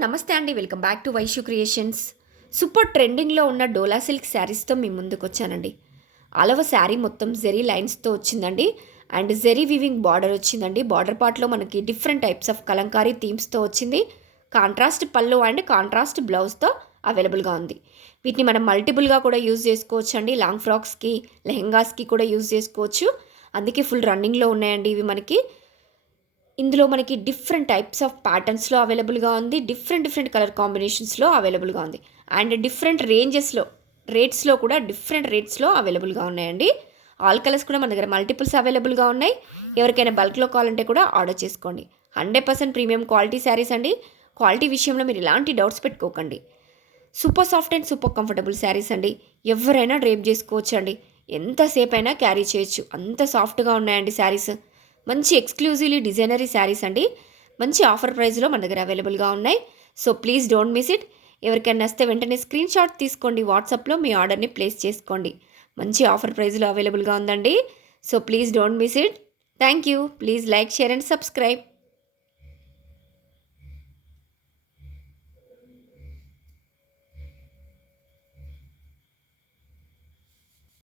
నమస్తే అండి. Welcome back to Vaishu creations. Super ట్రెండింగ్‌లో ఉన్న డోలా సిల్క్ శారీస్‌తో మీ ముందుకొచ్చానండి. ఆల్ ఓవర్ శారీ మొత్తం జెరీ లైన్స్‌తో వచ్చిందండి. అండ్ జెరీ వీవింగ్ బార్డర్ వచ్చిందండి. బార్డర్ పార్ట్‌లో మనకి డిఫరెంట్ టైప్స్ ఆఫ్ కలంకారీ థీమ్స్‌తో వచ్చింది. కాంట్రాస్ట్ పళ్ళు అండ్ కాంట్రాస్ట్ బ్లౌజ్‌తో అవైలబుల్‌గా ఉంది. వీటిని మనం మల్టిపుల్‌గా కూడా యూజ్ చేసుకోవచ్చండి. లాంగ్ ఫ్రాక్స్‌కి, లెహెంగాస్‌కి కూడా యూజ్ చేసుకోవచ్చు. అందుకే ఫుల్ రన్నింగ్‌లో ఉన్నాయండి ఇవి మనకి. ఇందులో మనకి డిఫరెంట్ టైప్స్ ఆఫ్ ప్యాటర్న్స్‌లో అవైలబుల్‌గా ఉంది. డిఫరెంట్ కలర్ కాంబినేషన్స్‌లో అవైలబుల్‌గా ఉంది. అండ్ డిఫరెంట్ రేంజెస్‌లో, రేట్స్‌లో కూడా డిఫరెంట్ రేట్స్‌లో అవైలబుల్‌గా ఉన్నాయండి. ఆల్ కలర్స్ కూడా మన దగ్గర మల్టిపుల్స్ అవైలబుల్‌గా ఉన్నాయి. ఎవరికైనా బల్క్‌లో కావాలంటే కూడా ఆర్డర్ చేసుకోండి. 100% ప్రీమియం క్వాలిటీ శారీస్ అండి. క్వాలిటీ విషయంలో మీరు ఎలాంటి డౌట్స్ పెట్టుకోకండి. Super soft and super comfortable saris అండి. ఎవరైనా డ్రేప్ చేసుకోవచ్చండి. ఎంతసేపైనా క్యారీ చేయొచ్చు. అంత సాఫ్ట్‌గా ఉన్నాయండి శారీస్. మంచి ఎక్స్‌క్లూజివ్‌లీ డిజైనరీ శారీస్ అండి. మంచి ఆఫర్ ప్రైస్‌లో మన దగ్గర అవైలబుల్‌గా ఉన్నాయి. So please don't miss it. ఎవరికైనా నచ్చితే వెంటనే స్క్రీన్‌షాట్ తీసుకోండి. వాట్సాప్‌లో మీ ఆర్డర్‌ని ప్లేస్ చేసుకోండి. మంచి ఆఫర్ ప్రైస్‌లో అవైలబుల్‌గా ఉందండి. So please don't miss it. Thank you. Please like, share and subscribe.